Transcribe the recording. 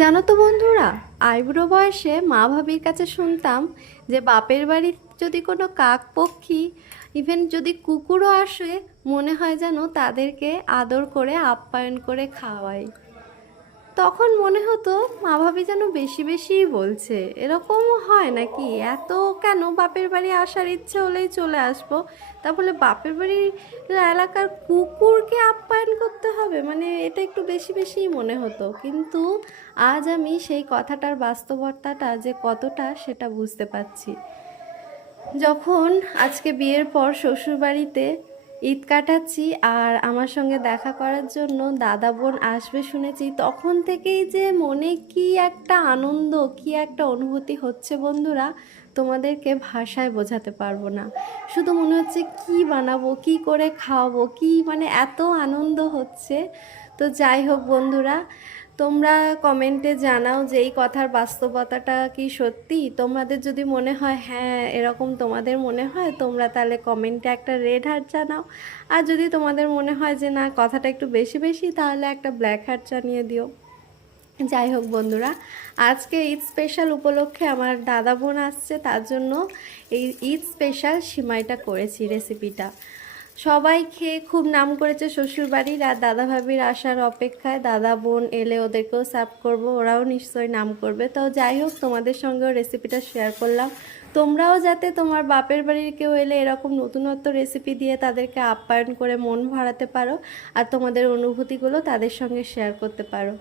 জানো তো বন্ধুরা, আইবুড়ো বয়সে মা ভাবির কাছে শুনতাম যে বাপের বাড়ির যদি কোনো কাক পক্ষী ইভেন যদি কুকুরও আসে, মনে হয় যেন তাদেরকে আদর করে আপ্যায়ন করে খাওয়াই তখন মনে হতো মা ভাবি যেন বেশি বেশিই বলছে। এরকমও হয় নাকি? এত কেন বাপের বাড়ি আসার ইচ্ছে হলেই চলে আসব? তা বলে বাপের বাড়ির এলাকার কুকুরকে আপ্যায়ন করতে হবে? মানে এটা একটু বেশি বেশিই মনে হতো। কিন্তু আজ আমি সেই কথাটার বাস্তবতাটা যে কতটা সেটা বুঝতে পারছি। যখন আজকে বিয়ের পর শ্বশুরবাড়িতে ঈদ কাটাচ্ছি আর আমার সঙ্গে দেখা করার জন্য দাদা বোন আসবে শুনেছি। তখন থেকেই যে মনে কি একটা আনন্দ, কি একটা অনুভূতি হচ্ছে বন্ধুরা, তোমাদেরকে ভাষায় বোঝাতে পারব না। শুধু মনে হচ্ছে কি বানাবো, কি করে খাওয়াবো, কি মানে এত আনন্দ হচ্ছে। তো যাই হোক বন্ধুরা তোমরা কমেন্টে জানাও যে এই কথার বাস্তবতাটা কি সত্যি? তোমাদের যদি মনে হয় হ্যাঁ এরকম তোমাদের মনে হয়, তোমরা তাহলে কমেন্টে একটা রেড হার্ট জানাও। আর যদি তোমাদের মনে হয় যে, না, কথাটা একটু বেশি বেশি, তাহলে একটা ব্ল্যাক হার্ট জানিয়ে দিও। যাই হোক বন্ধুরা, আজকে ঈদ স্পেশাল উপলক্ষে আমার দাদা বোন আসছে, তার জন্য এই ঈদ স্পেশাল সিমাইটা করেছি রেসিপিটা সবাই খেয়ে খুব নাম করেছে শ্বশুরবাড়ির আর দাদা ভাবির আসার অপেক্ষায় দাদা, বোন এলে ওদেরকেও সার্ভ করব, ওরাও নিশ্চয়ই নাম করবে। তো যাই হোক, তোমাদের সঙ্গেও রেসিপিটা শেয়ার করলাম। তোমরাও যাতে তোমার বাপের বাড়ির কেউ এলে এরকম নতুনত্ব রেসিপি দিয়ে তাদেরকে আপ্যায়ন করে মন ভরাতে পারো আর তোমাদের অনুভূতিগুলো তাদের সঙ্গে শেয়ার করতে পারো।